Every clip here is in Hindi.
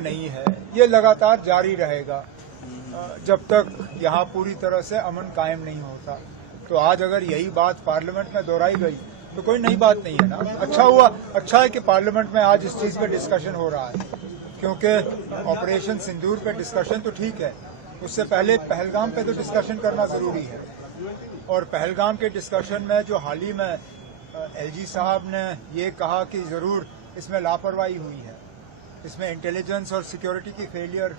नहीं है, ये लगातार जारी रहेगा जब तक यहाँ पूरी तरह से अमन कायम नहीं होता। तो आज अगर यही बात पार्लियामेंट में दोहराई गई तो कोई नई बात नहीं है ना। अच्छा हुआ, अच्छा है कि पार्लियामेंट में आज इस चीज पे डिस्कशन हो रहा है, क्योंकि ऑपरेशन सिंदूर पे डिस्कशन तो ठीक है, उससे पहले पहलगाम पे तो डिस्कशन करना जरूरी है। और पहलगाम के डिस्कशन में जो हाल ही में एलजी साहब ने ये कहा कि जरूर इसमें लापरवाही हुई है, इसमें इंटेलिजेंस और सिक्योरिटी की फेलियर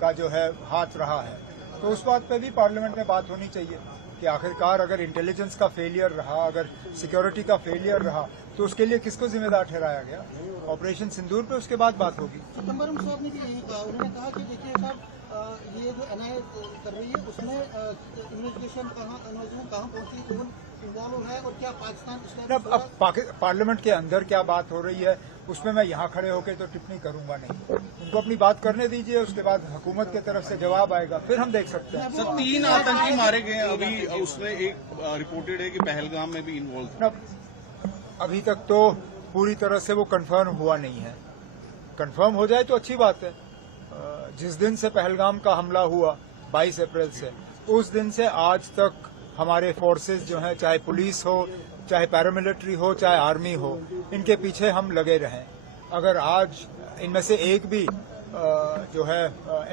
का जो है हाथ रहा है, तो उस बात पे भी पार्लियामेंट में बात होनी चाहिए कि आखिरकार अगर इंटेलिजेंस का फेलियर रहा, अगर सिक्योरिटी का फेलियर रहा, तो उसके लिए किसको जिम्मेदार ठहराया गया। ऑपरेशन सिंदूर पे उसके बाद बात होगी। चिदम्बरम साहब ने भी यही कहा, उन्होंने कहा कि देखिए साहब, ये जो एनआईए कर रही है उसमें इन्वेस्टिगेशन कहाँ पहुंची, कौन इन्वॉल्व है और क्या पाकिस्तान। अब पार्लियामेंट के अंदर क्या बात हो रही है उसमें मैं यहाँ खड़े होकर तो टिप्पणी करूंगा नहीं। उनको अपनी बात करने दीजिए, उसके बाद हुकूमत की तरफ से जवाब आएगा, फिर हम देख सकते हैं। सर 3 आतंकी मारे गए, अभी उसमें एक रिपोर्टेड है कि पहलगाम में भी इन्वॉल्व। अभी तक तो पूरी तरह से वो कंफर्म हुआ नहीं है। कंफर्म हो जाए तो अच्छी बात है। जिस दिन से पहलगाम का हमला हुआ 22 अप्रैल से, उस दिन से आज तक हमारे फोर्सेस जो हैं, चाहे पुलिस हो, चाहे पैरामिलिट्री हो, चाहे आर्मी हो, इनके पीछे हम लगे रहें। अगर आज इनमें से एक भी जो है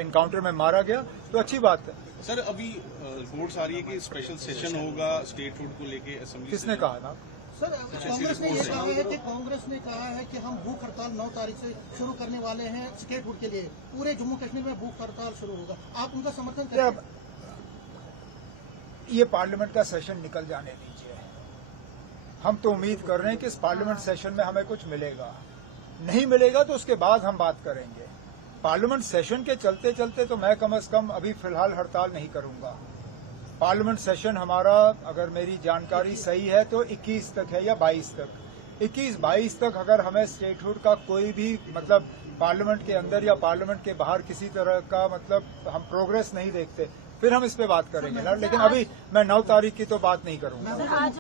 एनकाउंटर में मारा गया तो अच्छी बात है। सर अभी रिपोर्ट्स आ रही है कि स्पेशल सेशन होगा स्टेट फूड को लेके असेंबली। किसने कहा था? सर कांग्रेस ने ये कहा है कि हम भूख हड़ताल 9 तारीख से शुरू करने वाले हैं स्टेट फूड के लिए, पूरे जम्मू कश्मीर में भूख हड़ताल शुरू होगा। आप उनका समर्थन करें? ये पार्लियामेंट का सेशन निकल जाने दीजिए। हम तो उम्मीद कर रहे हैं कि इस पार्लियामेंट सेशन में हमें कुछ मिलेगा, नहीं मिलेगा तो उसके बाद हम बात करेंगे। पार्लियामेंट सेशन के चलते चलते तो मैं कम से कम अभी फिलहाल हड़ताल नहीं करूंगा। पार्लियामेंट सेशन हमारा, अगर मेरी जानकारी सही है, तो 21 तक है या 22 तक। 21-22 तक अगर हमें स्टेटहुड का कोई भी मतलब पार्लियामेंट के अंदर या पार्लियामेंट के बाहर किसी तरह का मतलब हम प्रोग्रेस नहीं देखते, फिर हम इस पे बात करेंगे ना। लेकिन अभी मैं 9 तारीख की तो बात नहीं करूंगा।